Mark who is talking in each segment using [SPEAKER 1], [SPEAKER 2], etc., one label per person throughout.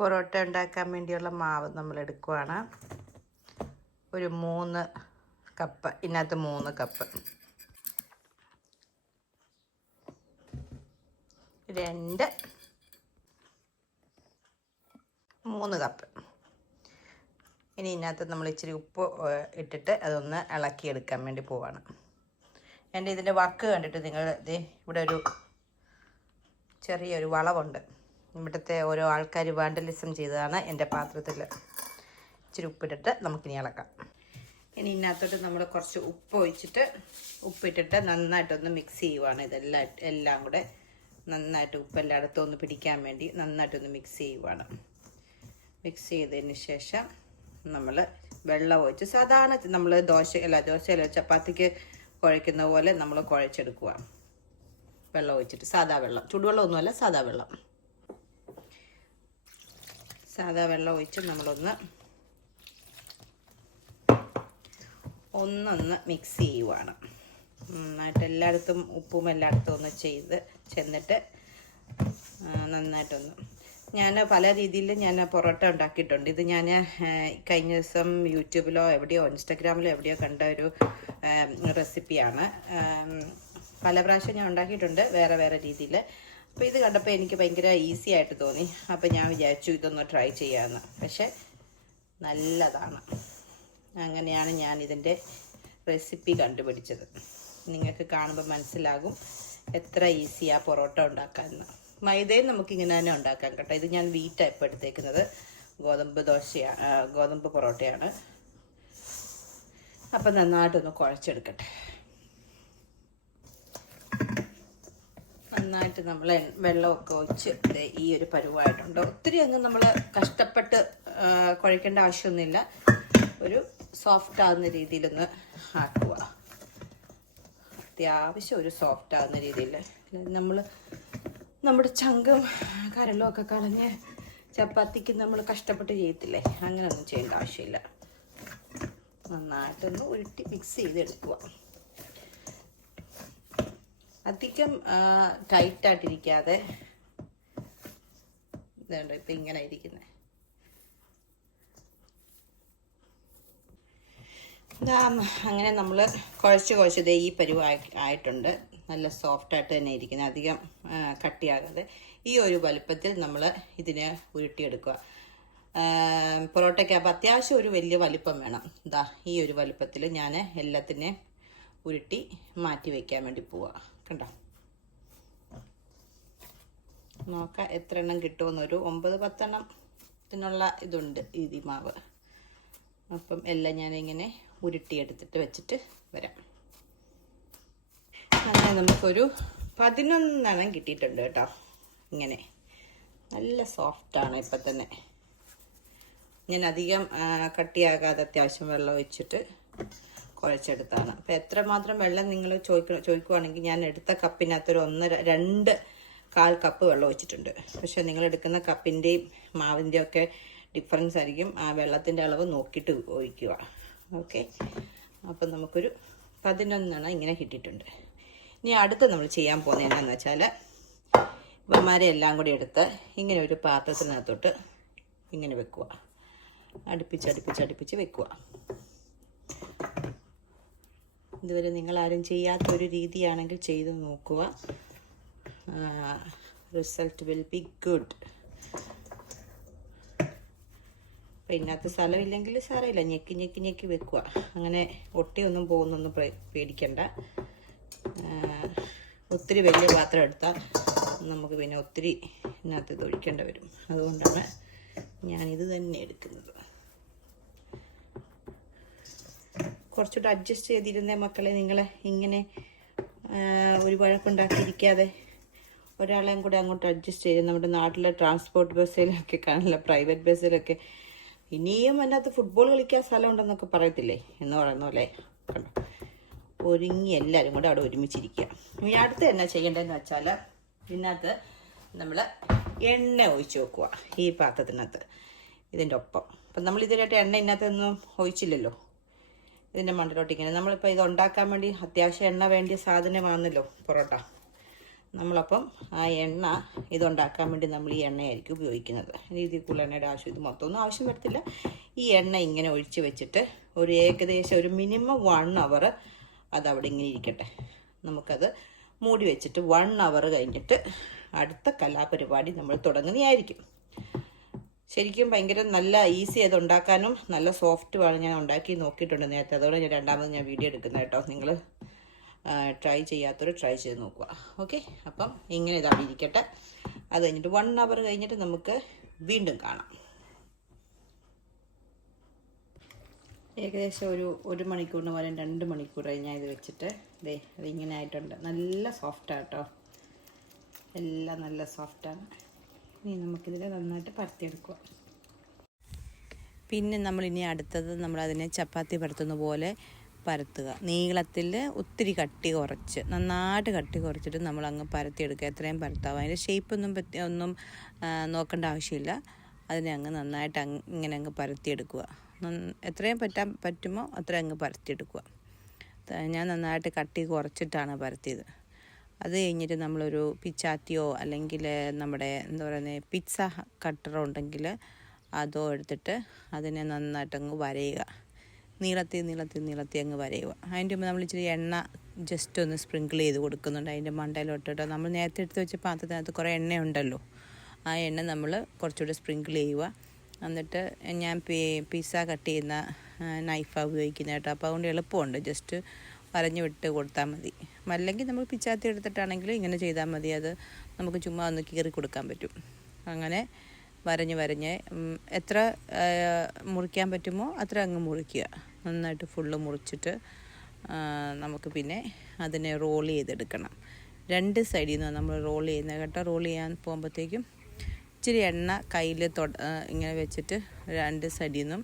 [SPEAKER 1] പൊറോട്ട ഉണ്ടാക്കാൻ വേണ്ടിയുള്ള മാവ് നമ്മൾ എടുക്കുവാണ് ഒരു മൂന്ന് കപ്പ് ഇതിനകത്ത് മൂന്ന് കപ്പ്. രണ്ട് മൂന്ന് കപ്പ്. ഇനി ഇതിനകത്ത് നമ്മൾ ഇച്ചിരി ഉപ്പ് ഇട്ടിട്ട് അതൊന്ന് ഇളക്കിയെടുക്കാൻ വേണ്ടി പോവാണ്. എന്റെ ഇതിന്റെ വക്ക് കണ്ടിട്ട് നിങ്ങൾ ഇവിടെ ഒരു ചെറിയൊരു വളവുണ്ട്. ഇവിടുത്തെ ഓരോ ആൾക്കാർ വാണ്ടലിസം ചെയ്തതാണ് എന്റെ പാത്രത്തിൽ ഇച്ചിരി ഉപ്പിട്ടിട്ട് നമുക്കിനി ഇളക്കാം. ഇനി ഇതിനകത്തോട്ട് നമ്മൾ കുറച്ച് ഉപ്പ് ഒഴിച്ചിട്ട് ഉപ്പിട്ടിട്ട് നന്നായിട്ടൊന്ന് മിക്സ് ചെയ്യുവാണ് ഇതെല്ലാം എല്ലാം കൂടെ. നന്നായിട്ട് ഉപ്പെല്ലായിടത്തും ഒന്ന് പിടിക്കാൻ വേണ്ടി നന്നായിട്ടൊന്ന് മിക്സ് ചെയ്യുവാണ്. മിക്സ് ചെയ്തതിന് ശേഷം നമ്മൾ വെള്ളം ഒഴിച്ച് സാധാരണ നമ്മൾ ദോശ അല്ല ദോശയല്ല ചപ്പാത്തിക്ക് കുഴയ്ക്കുന്ന പോലെ നമ്മൾ കുഴച്ചെടുക്കുക വെള്ളം ഒഴിച്ചിട്ട് സാധാ വെള്ളം. ചൂടുവെള്ളം ഒന്നുമല്ല സാധാ വെള്ളം. സാദാ വെള്ളം ഒഴിച്ച് നമ്മളൊന്ന് ഒന്നൊന്ന് മിക്സ് ചെയ്യുവാണ്. നന്നായിട്ട് എല്ലായിടത്തും ഉപ്പും എല്ലായിടത്തും ഒന്ന് ചെയ്ത് ചെന്നിട്ട് നന്നായിട്ടൊന്ന്. ഞാൻ പല രീതിയിൽ ഞാൻ പൊറോട്ട ഉണ്ടാക്കിയിട്ടുണ്ട്. ഇത് ഞാൻ കഴിഞ്ഞ ദിവസം യൂട്യൂബിലോ എവിടെയോ ഇൻസ്റ്റാഗ്രാമിലോ എവിടെയോ കണ്ട ഒരു റെസിപ്പിയാണ് പല പ്രാവശ്യം ഞാൻ ഉണ്ടാക്കിയിട്ടുണ്ട്. വേറെ വേറെ രീതിയിൽ അപ്പോൾ ഇത് കണ്ടപ്പോൾ എനിക്ക് ഭയങ്കര ഈസി ആയിട്ട് തോന്നി. അപ്പോൾ ഞാൻ വിചാരിച്ചു ഇതൊന്ന് ട്രൈ ചെയ്യാമെന്ന് പക്ഷേ നല്ലതാണ്. അങ്ങനെയാണ് ഞാൻ ഇതിന്റെ റെസിപ്പി കണ്ടുപിടിച്ചത്. നിങ്ങൾക്ക് കാണുമ്പോൾ മനസ്സിലാകും എത്ര ഈസിയാണ് പൊറോട്ട ഉണ്ടാക്കാമെന്ന് മൈദയും നമുക്ക് ഇങ്ങനെ തന്നെ ഉണ്ടാക്കാം കേട്ടോ. ഇത് ഞാൻ വീറ്റാണ് ഇപ്പോൾ എടുത്തേക്കുന്നത്. ഗോതമ്പ് ദോശയാണ് ഗോതമ്പ് പൊറോട്ടയാണ്. അപ്പം നന്നായിട്ടൊന്ന് കുഴച്ചെടുക്കട്ടെ. നന്നായിട്ട് നമ്മൾ വെള്ളമൊക്കെ ഒഴിച്ച് ഈ ഒരു പരുവായിട്ടുണ്ട്. ഒത്തിരി അങ്ങ് നമ്മൾ കഷ്ടപ്പെട്ട് കുഴക്കേണ്ട ആവശ്യമൊന്നുമില്ല. ഒരു സോഫ്റ്റ് ആകുന്ന രീതിയിലൊന്ന് ആക്കുക അത്യാവശ്യം ഒരു സോഫ്റ്റ് ആകുന്ന രീതിയിൽ. നമ്മൾ നമ്മുടെ ചങ്കും കരളും ഒക്കെ കളഞ്ഞ് ചപ്പാത്തിക്ക് നമ്മൾ കഷ്ടപ്പെട്ട് ചെയ്യത്തില്ലേ? അങ്ങനെയൊന്നും ചെയ്യേണ്ട ആവശ്യമില്ല. നന്നായിട്ടൊന്ന് ഉരുട്ടി മിക്സ് ചെയ്തെടുക്കുക അധികം ടൈറ്റായിട്ടിരിക്കാതെ ഇതുണ്ട് ഇപ്പം ഇങ്ങനെ ഇരിക്കുന്നത് ഇതാ അങ്ങനെ നമ്മൾ കുഴച്ച് ദേ ഈ പരുവായി ആയിട്ടുണ്ട്. നല്ല സോഫ്റ്റായിട്ട് തന്നെ ഇരിക്കുന്നത് അധികം കട്ടിയാകാതെ. ഈ ഒരു വലുപ്പത്തിൽ നമ്മൾ ഇതിനെ ഉരുട്ടിയെടുക്കുക. പൊറോട്ടയ്ക്ക് അപ്പോൾ അത്യാവശ്യം ഒരു വലിയ വലിപ്പം വേണം. ഇതാ ഈ ഒരു വലുപ്പത്തിൽ ഞാൻ എല്ലാത്തിനെയും ഉരുട്ടി മാറ്റി വയ്ക്കാൻ വേണ്ടി പോവുക കണ്ടോ? നോക്കാം എത്ര എണ്ണം കിട്ടുമെന്ന് ഒരു ഒമ്പത് പത്തെണ്ണം ത്തിനുള്ള ഇതുണ്ട് ഈ മാവ്. അപ്പം എല്ലാം ഞാനിങ്ങനെ ഉരുട്ടിയെടുത്തിട്ട് വെച്ചിട്ട് വരാം. അങ്ങനെ നമുക്കൊരു പതിനൊന്നെണ്ണം കിട്ടിയിട്ടുണ്ട് കേട്ടോ. ഇങ്ങനെ. നല്ല സോഫ്റ്റാണ് ഇപ്പം തന്നെ. ഞാൻ അധികം കട്ടിയാകാതെ അത്യാവശ്യം വെള്ളം ഒഴിച്ചിട്ട് കുഴച്ചെടുത്താണ് അപ്പോൾ എത്രമാത്രം വെള്ളം നിങ്ങൾ ചോദിക്ക ചോദിക്കുവാണെങ്കിൽ ഞാൻ എടുത്ത കപ്പിനകത്തൊരു ഒന്നര രണ്ട് കാൽ കപ്പ് വെള്ളം വെച്ചിട്ടുണ്ട് പക്ഷേ നിങ്ങൾ എടുക്കുന്ന കപ്പിന്റെയും മാവിന്റെയും ഒക്കെ ഡിഫറൻസ് ആയിരിക്കും ആ വെള്ളത്തിന്റെ അളവ് നോക്കിയിട്ട് ഒഴിക്കുക. ഓക്കെ അപ്പം നമുക്കൊരു പതിനൊന്നെണ്ണം ഇങ്ങനെ കിട്ടിയിട്ടുണ്ട്. ഇനി അടുത്ത് നമ്മൾ ചെയ്യാൻ പോകുന്നത് എന്താണെന്ന് വെച്ചാൽ ഇവന്മാരെ എല്ലാം കൂടി എടുത്ത് ഇങ്ങനെ ഒരു പാത്രത്തിനകത്തോട്ട് ഇങ്ങനെ വെക്കുക. അടുപ്പിച്ച് അടുപ്പിച്ച് അടുപ്പിച്ച് വെക്കുക. ഇതുവരെ നിങ്ങളാരും ചെയ്യാത്തൊരു രീതിയാണെങ്കിൽ ചെയ്ത് നോക്കുക. റിസൾട്ട് വിൽ ബി ഗുഡ് അപ്പം ഇതിനകത്ത് സ്ഥലമില്ലെങ്കിൽ സാരമില്ല. ഞെക്കി ഞെക്കി ഞെക്കി വെക്കുക. അങ്ങനെ ഒട്ടിയൊന്നും പോകുന്നൊന്നും പേടിക്കണ്ട. ഒത്തിരി വലിയ പാത്രം എടുത്താൽ നമുക്ക് പിന്നെ ഒത്തിരി ഇതിനകത്ത് ഇത് ഒഴിക്കേണ്ടി വരും. അതുകൊണ്ടാണ് ഞാനിത് തന്നെ എടുക്കുന്നത്. കുറച്ചുകൂടെ അഡ്ജസ്റ്റ് ചെയ്തിരുന്നേ മക്കളെ. നിങ്ങളെ ഇങ്ങനെ ഒരു വഴക്കുണ്ടാക്കിയിരിക്കാതെ ഒരാളെയും കൂടെ അങ്ങോട്ട് അഡ്ജസ്റ്റ് ചെയ്ത് നമ്മുടെ നാട്ടിലെ ട്രാൻസ്പോർട്ട് ബസ്സിലൊക്കെ കാണില്ല പ്രൈവറ്റ് ബസ്സിലൊക്കെ ഇനിയും അതിനകത്ത് ഫുട്ബോൾ കളിക്കാൻ സ്ഥലമുണ്ടെന്നൊക്കെ പറയത്തില്ലേ എന്ന് പറയുന്ന പോലെ ഒരുങ്ങി എല്ലാവരും കൂടെ അവിടെ ഒരുമിച്ചിരിക്കുക. ഇനി അടുത്ത് എന്നാ ചെയ്യേണ്ടതെന്ന് വെച്ചാൽ ഇതിനകത്ത് നമ്മൾ എണ്ണ ഒഴിച്ച് വെക്കുക ഈ പാത്രത്തിനകത്ത്. ഇതിന്റെ ഒപ്പം. അപ്പം നമ്മൾ ഇതിനായിട്ട് എണ്ണ ഇതിനകത്തൊന്നും ഒഴിച്ചില്ലല്ലോ? ഇതിന്റെ മണ്ടലോട്ട് ഇങ്ങനെ. നമ്മളിപ്പോൾ ഇത് ഉണ്ടാക്കാൻ വേണ്ടി അത്യാവശ്യം എണ്ണ വേണ്ടിയ സാധനമാണല്ലോ പൊറോട്ട. നമ്മളപ്പം ആ എണ്ണ ഇതുണ്ടാക്കാൻ വേണ്ടി നമ്മൾ ഈ എണ്ണയായിരിക്കും ഉപയോഗിക്കുന്നത്. രീതിയിൽ കൂടുതൽ എണ്ണയുടെ ആവശ്യം ഇത് മൊത്തമൊന്നും ആവശ്യം വരത്തില്ല. ഈ എണ്ണ ഇങ്ങനെ ഒഴിച്ച് വെച്ചിട്ട് ഒരു ഏകദേശം ഒരു മിനിമം വൺ അവർ അവിടെ ഇങ്ങനെ ഇരിക്കട്ടെ. നമുക്കത് മൂടി വെച്ചിട്ട് വൺ അവർ കഴിഞ്ഞിട്ട് അടുത്ത കലാപരിപാടി നമ്മൾ തുടങ്ങുന്നതായിരിക്കും. ശരിക്കും ഭയങ്കര നല്ല ഈസി അത് ഉണ്ടാക്കാനും നല്ല സോഫ്റ്റുമാണ് ഞാൻ ഉണ്ടാക്കി നോക്കിയിട്ടുണ്ട് നേരത്തെ. അതോടെ ഞാൻ രണ്ടാമത് ഞാൻ വീഡിയോ എടുക്കുന്നത് കേട്ടോ. നിങ്ങൾ ട്രൈ ചെയ്യാത്തവർ ട്രൈ ചെയ്ത് നോക്കുക. ഓക്കെ അപ്പം ഇങ്ങനെ ഇതാണ് ഇരിക്കട്ടെ. അത് കഴിഞ്ഞിട്ട് വൺ അവർ കഴിഞ്ഞിട്ട് നമുക്ക് വീണ്ടും കാണാം. ഏകദേശം ഒരു ഒരു മണിക്കൂറിന് പകരം രണ്ട് മണിക്കൂറായി ഞാൻ ഇത് വെച്ചിട്ട്. ദേ ഇങ്ങനെ ആയിട്ടുണ്ട്. നല്ല സോഫ്റ്റാണ് കേട്ടോ. എല്ലാം നല്ല സോഫ്റ്റാണ് ഇനി നമുക്കിതിൽ നന്നായിട്ട് പരത്തിയെടുക്കുക പിന്നെ നമ്മൾ ഇനി അടുത്തത് നമ്മൾ അതിനെ ചപ്പാത്തി പരത്തുന്ന പോലെ പരത്തുക. നീളത്തിൽ ഒത്തിരി കട്ടി കുറച്ച് നന്നായിട്ട് കട്ടി കുറച്ചിട്ട് നമ്മൾ അങ്ങ് പരത്തിയെടുക്കുക. എത്രയും പരത്താവും. അതിന്റെ ഷേപ്പൊന്നും പറ്റി ഒന്നും നോക്കേണ്ട ആവശ്യമില്ല. അതിനെ അങ്ങ് നന്നായിട്ട് അങ്ങ് ഇങ്ങനെ അങ്ങ് പരത്തിയെടുക്കുക. എത്രയും പറ്റാൻ പറ്റുമോ അത്രയും അങ്ങ് പരത്തിയെടുക്കുക. ഞാൻ നന്നായിട്ട് കട്ടി കുറച്ചിട്ടാണ് പരത്തിയത്. അത് കഴിഞ്ഞിട്ട് നമ്മളൊരു പിച്ചാത്തിയോ അല്ലെങ്കിൽ നമ്മുടെ എന്താ പറയുന്നത് പിസ്സ കട്ടറോ ഉണ്ടെങ്കിൽ അതോ എടുത്തിട്ട് അതിനെ നന്നായിട്ടങ്ങ് വരയുക. നീളത്തി നീളത്തി നീളത്തി അങ്ങ് വരയുക. അതിന്റെ മുമ്പ് നമ്മൾ ഇച്ചിരി എണ്ണ ജസ്റ്റ് ഒന്ന് സ്പ്രിങ്കിൾ ചെയ്ത് കൊടുക്കുന്നുണ്ട്. അതിന്റെ മണ്ടയിലോട്ടിട്ട് നമ്മൾ നേരത്തെ എടുത്ത് വെച്ച പാത്രത്തിനകത്ത് കുറേ എണ്ണയുണ്ടല്ലോ ആ എണ്ണ നമ്മൾ കുറച്ചുകൂടെ സ്പ്രിങ്കിൾ ചെയ്യുക. എന്നിട്ട് ഞാൻ പിസ്സ കട്ട് ചെയ്യുന്ന നൈഫാണ് ഉപയോഗിക്കുന്നത് കേട്ടോ. അപ്പോൾ അതുകൊണ്ട് എളുപ്പമുണ്ട്. ജസ്റ്റ് വരഞ്ഞു വിട്ട് കൊടുത്താൽ മതി. അല്ലെങ്കിൽ നമ്മൾ പിച്ചാത്തി എടുത്തിട്ടാണെങ്കിലും ഇങ്ങനെ ചെയ്താൽ മതി. അത് നമുക്ക് ചുമ്മാ ഒന്ന് കീറി കൊടുക്കാൻ പറ്റും. അങ്ങനെ വരഞ്ഞ് വരഞ്ഞ് എത്ര മുറിക്കാൻ പറ്റുമോ അത്ര അങ്ങ് മുറിക്കുക. നന്നായിട്ട് ഫുള്ള് മുറിച്ചിട്ട് നമുക്ക് പിന്നെ അതിനെ റോൾ ചെയ്തെടുക്കണം. രണ്ട് സൈഡിൽ നിന്ന് നമ്മൾ റോൾ ചെയ്യുന്ന കേട്ടോ. റോൾ ചെയ്യാൻ പോകുമ്പോഴത്തേക്കും ഇച്ചിരി എണ്ണ കയ്യിൽ തൊട ഇങ്ങനെ വെച്ചിട്ട് രണ്ട് സൈഡിൽ നിന്നും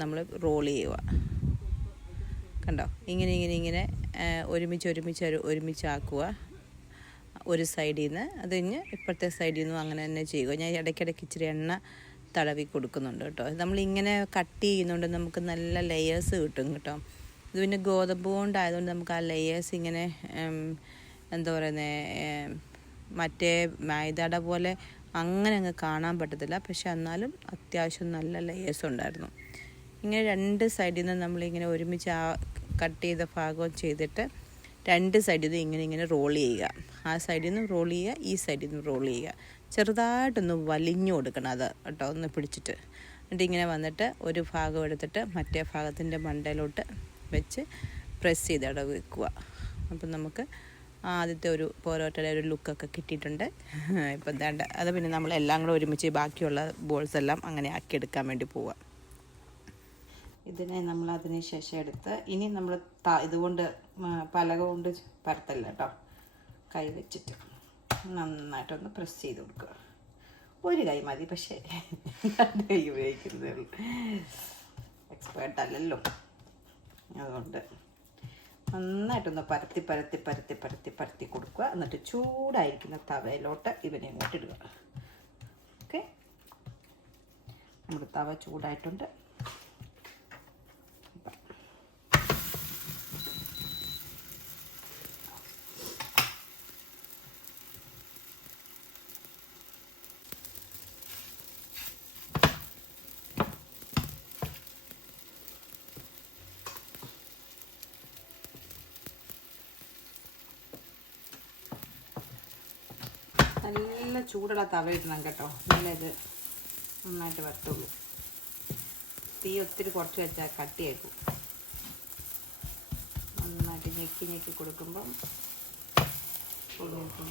[SPEAKER 1] നമ്മൾ റോൾ ചെയ്യുക. കണ്ടോ? ഇങ്ങനെ ഇങ്ങനെ ഇങ്ങനെ ഒരുമിച്ച് ഒരുമിച്ച് ഒരു- ഒരുമിച്ചാക്കുക. ഒരു സൈഡിൽ നിന്ന് അത് കഴിഞ്ഞ് ഇപ്പോഴത്തെ സൈഡിൽ നിന്നും അങ്ങനെ തന്നെ ചെയ്യുക. ഞാൻ ഇടയ്ക്കിടയ്ക്ക് ഇച്ചിരി എണ്ണ തടവി കൊടുക്കുന്നുണ്ട് കേട്ടോ. നമ്മളിങ്ങനെ കട്ട് ചെയ്യുന്നുണ്ട് നമുക്ക് നല്ല ലെയേഴ്സ് കിട്ടും കേട്ടോ. ഇത് പിന്നെ ഗോതമ്പ് കൊണ്ടായതുകൊണ്ട് നമുക്ക് ആ ലെയേഴ്സ് ഇങ്ങനെ എന്താ പറയുന്നത് മറ്റേ മൈദയുടെ പോലെ അങ്ങനെ അങ്ങ് കാണാൻ പറ്റത്തില്ല. പക്ഷെ എന്നാലും അത്യാവശ്യം നല്ല ലെയേഴ്സ് ഉണ്ടായിരുന്നു. ഇങ്ങനെ രണ്ട് സൈഡിൽ നിന്ന് നമ്മളിങ്ങനെ ഒരുമിച്ച് ആ കട്ട് ചെയ്ത ഭാഗം ചെയ്തിട്ട് രണ്ട് സൈഡിൽ നിന്നും ഇങ്ങനെ ഇങ്ങനെ റോൾ ചെയ്യുക. ആ സൈഡിൽ നിന്നും റോൾ ചെയ്യുക ഈ സൈഡിൽ നിന്നും റോൾ ചെയ്യുക. ചെറുതായിട്ടൊന്ന് വലിഞ്ഞു കൊടുക്കണം അത് കേട്ടോ ഒന്ന് പിടിച്ചിട്ട്. എന്നിട്ട് ഇങ്ങനെ വന്നിട്ട് ഒരു ഭാഗം എടുത്തിട്ട് മറ്റേ ഭാഗത്തിന്റെ മണ്ടയിലോട്ട് വെച്ച് പ്രസ് ചെയ്ത് അവിടെ വെക്കുക. അപ്പം നമുക്ക് ആദ്യത്തെ ഒരു പോരോട്ടയുടെ ഒരു ലുക്കൊക്കെ കിട്ടിയിട്ടുണ്ട്. ഇപ്പം എന്താണ്ട് അത് പിന്നെ നമ്മളെല്ലാം കൂടെ ഒരുമിച്ച് ബാക്കിയുള്ള ബോൾസ് എല്ലാം അങ്ങനെ ആക്കിയെടുക്കാൻ വേണ്ടി പോവുക ഇതിനെ നമ്മൾ അതിന് ശേഷം എടുത്ത് ഇനി നമ്മൾ ഇതുകൊണ്ട് പലക കൊണ്ട് പരത്തല്ല കേട്ടോ കൈ വെച്ചിട്ട് നന്നായിട്ടൊന്ന് പ്രസ് ചെയ്ത് കൊടുക്കുക. ഒരു കൈ മതി പക്ഷേ കൈ ഉപയോഗിക്കുന്നതേ ഉള്ളൂ. എക്സ്പേർട്ട് അല്ലല്ലോ. അതുകൊണ്ട് നന്നായിട്ടൊന്ന് പരത്തി പരത്തി പരത്തി പരത്തി പരത്തി കൊടുക്കുക. എന്നിട്ട് ചൂടായിരിക്കുന്ന തവയിലോട്ട് ഇവനെ ഇങ്ങോട്ട് ഇടുക. ഓക്കെ നമ്മുടെ തവ ചൂടായിട്ടുണ്ട്. നല്ല ചൂടുള്ള തവ ഇടണം കേട്ടോ. നല്ല ഇത് നന്നായിട്ട് വരത്തുള്ളൂ തീ ഒത്തിരി കുറച്ച് വെച്ചാൽ കട്ടിയാക്കും നന്നായിട്ട് ഞെക്കി ഞെക്കി കൊടുക്കുമ്പം പൊടിഞ്ഞിട്ടും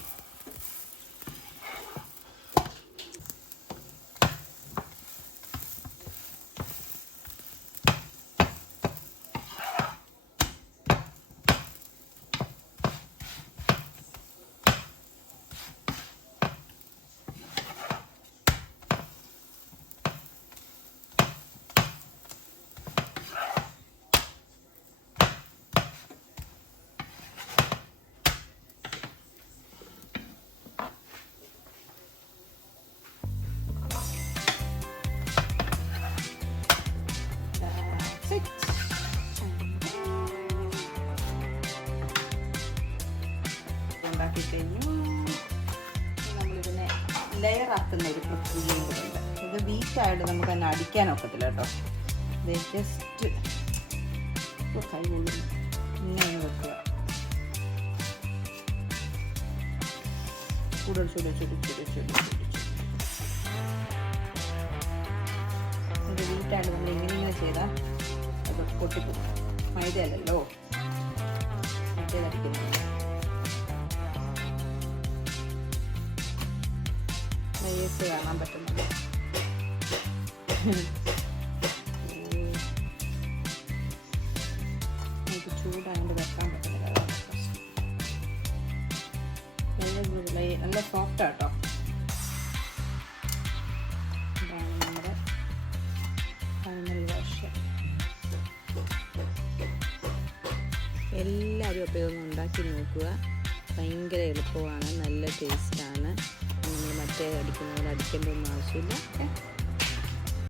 [SPEAKER 1] കൂടെ ഇത് വീക്കായിട്ട് നമുക്ക് തന്നെ അടിക്കാൻ ഒക്കത്തില്ല കേട്ടോ. ഇത് ജസ്റ്റ് കൈ കൊള്ളുന്നു ഇങ്ങനെ വെക്കുക. ചൂട് ചൂട് ചൂട് ചൂട് ചൂട് ചൂട്. ഇത് വീക്കായിട്ട് നമ്മൾ ഇങ്ങനെ ഇങ്ങനെ ചെയ്താൽ അത് പൊട്ടിപ്പോകും മൈദയല്ലല്ലോ? മറ്റേതടിക്കുന്നില്ല ലേസ് കാണാൻ എനിക്ക് ചൂടായതുകൊണ്ട് വെക്കാൻ പറ്റുന്നില്ല. നല്ല ചൂടായി- നല്ല സോഫ്റ്റ് ആട്ടോ. ഇതാണ് നമ്മുടെ എല്ലാവരും അപ്പോൾ ഇതൊന്ന് ഉണ്ടാക്കി നോക്കുക. ഭയങ്കര എളുപ്പമാണ് നല്ല ടേസ്റ്റാണ് നമ്മൾ മറ്റേ അടിക്കുന്ന പോലെ അടിക്കേണ്ട ഒന്നും ആവശ്യമില്ല.